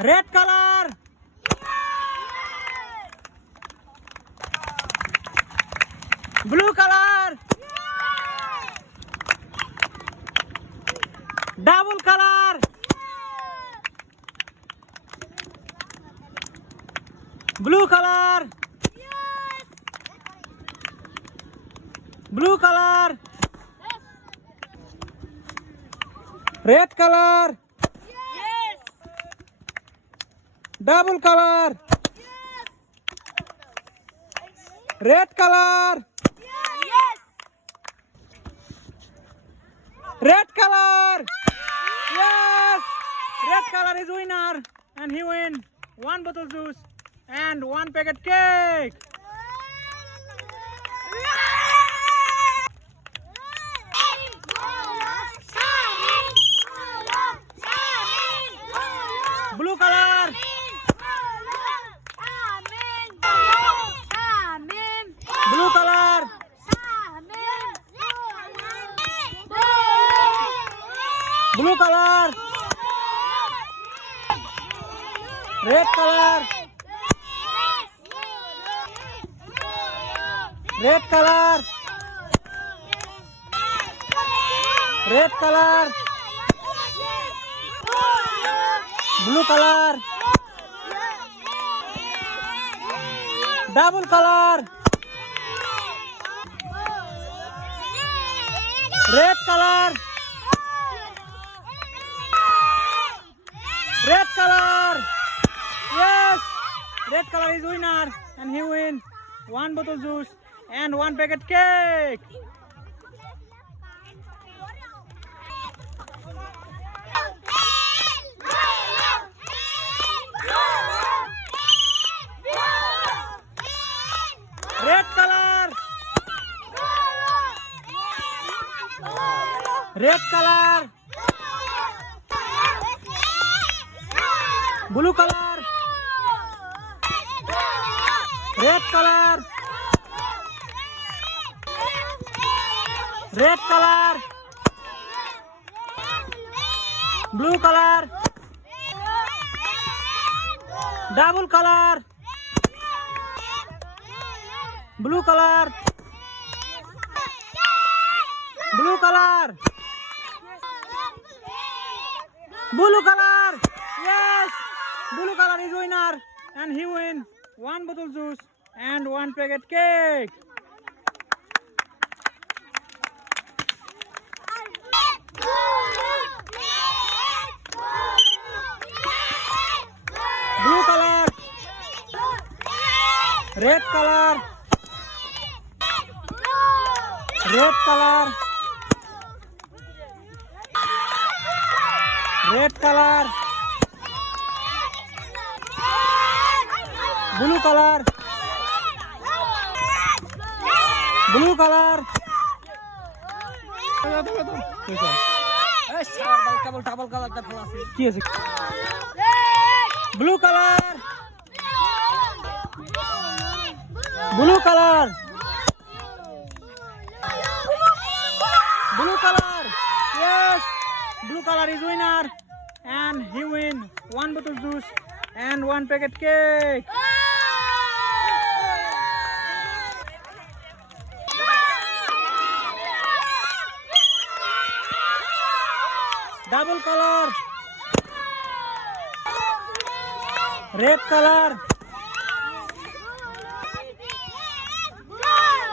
Red color. Blue color. Double color. Blue color. Blue color. Red color. Double color. Red color. Red color. Yes. Red color is winner, and he win 1 bottle juice and 1 packet cake. Blue color. Blue color. Blue color. Red color. Red color. Red color. Blue color. Double color. Red color. Red color. Yes. Red color is winner, and he win 1 bottle juice and 1 packet cake. Red color. Red color. Blue color. Red color. Red color. Blue color. Double color. Blue color. Blue color. Blue color. Yes. Blue color is winner, and he win 1 bottle juice and 1 packet cake. Blue color. Red color. Red color. Red color. Blue color. Blue color. Blue color. Blue color. Blue color. Yes. Blue color is winner, and he win 1 bottle juice and 1 packet cake. Double color. Red color.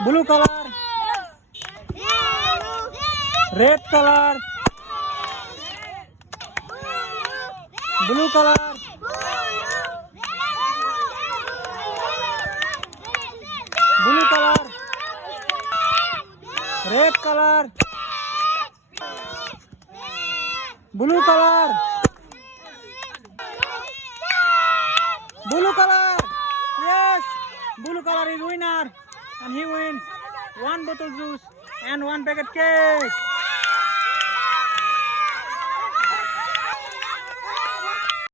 Blue color. Red color. Blue color. Blue color. Red color. Blue color. Blue color. Yes. Blue color is winner, and he win 1 bottle juice and 1 packet cake.